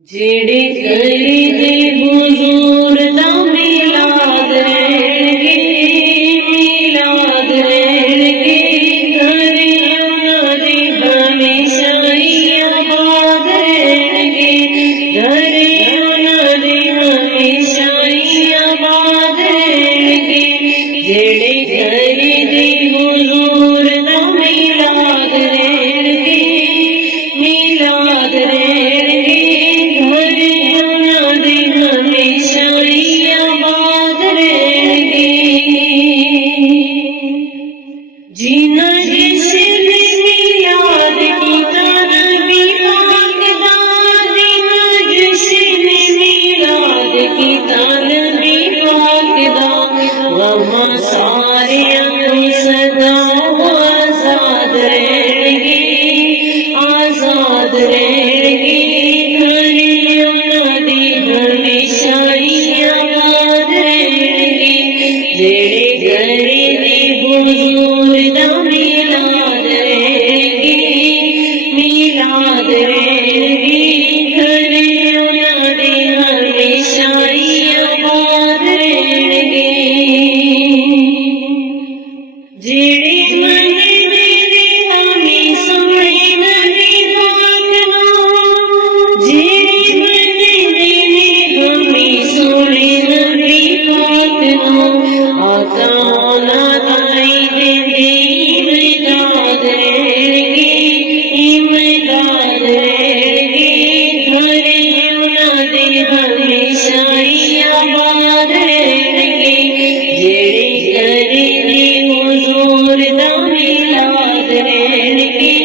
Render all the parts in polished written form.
जेड़े करी दे हुजूर दा मिलाद रहणगे, मिलाद रहणगे, घर उन्हां दे हमेशा ही आबाद रहणगे, घर उन्हां दे हमेशा ही आबाद रहणगे। जेड़े करी दे हुजूर दा मिलाद रहणगे, मिलाद रहणगे, जीना जिसने मिलाद कीता नबी पाक दा, जीना जिसने मिलाद कीता नबी पाक दा, वहां सारियां तो सदा आजाद रहणगे, आजाद रहणगे, घर उन्हां दी हमेशा ही आबाद रहणगे। जेड़े करे दे हुजूर दा मिलाद रहणगे, मिलाद रहणगे, घर उन्हां दे हमेशा ही आबाद रहणगे। जेड़े मनदे ने हामी सोहणे नबी पाक नूं, जेड़े मनदे ने हामी सोहणे नबी पाक नूं, आका उन्हां ताईं देंदे इमदाद रहणगे, इमदाद रहणगे, घर उन्हां दे हमेशा ही आबाद रहणगे। जेड़े करे दे हुजूर दा मिलाद रहणगे,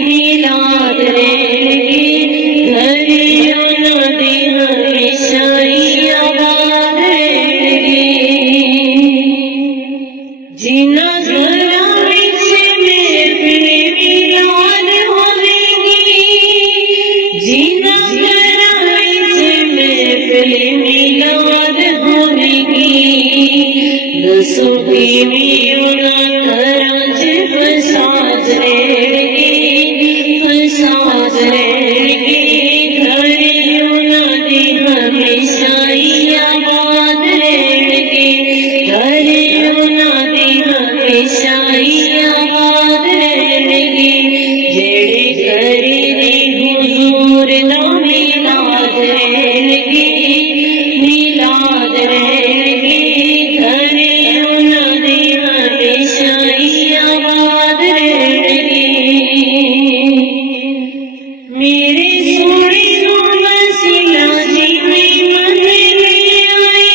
मिलाद रहणगे, घर उन्हां दे हमेशा ही आबाद रहणगे। जिन्हां घरां विच महफिल मिलाद होवेगी, जिन्हां घरां विच महफिल मिलाद होवेगी, दसो किवें उन्हां घरां च फसाद रहणगे, फसाद रहणगे, घर उन्हां दे हमेशा ही आबाद रहणगे, घर उन्हां दे हमेशा ही आबाद रहणगे। जेड़े करे दे हुजूर दा मिलाद रहणगे, मिलाद रहणगे, घर उन्हां दे हमेशा ही आबाद रहणगे। मेरे सोहणे नूं वसीला जिवें मन ले आई,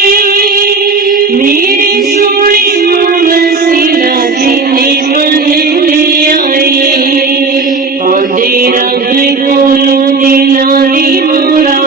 मेरे सोहणे नूं वसीला जिवें मन ले आई, औंदे रब कोलों दिलां दी मुराद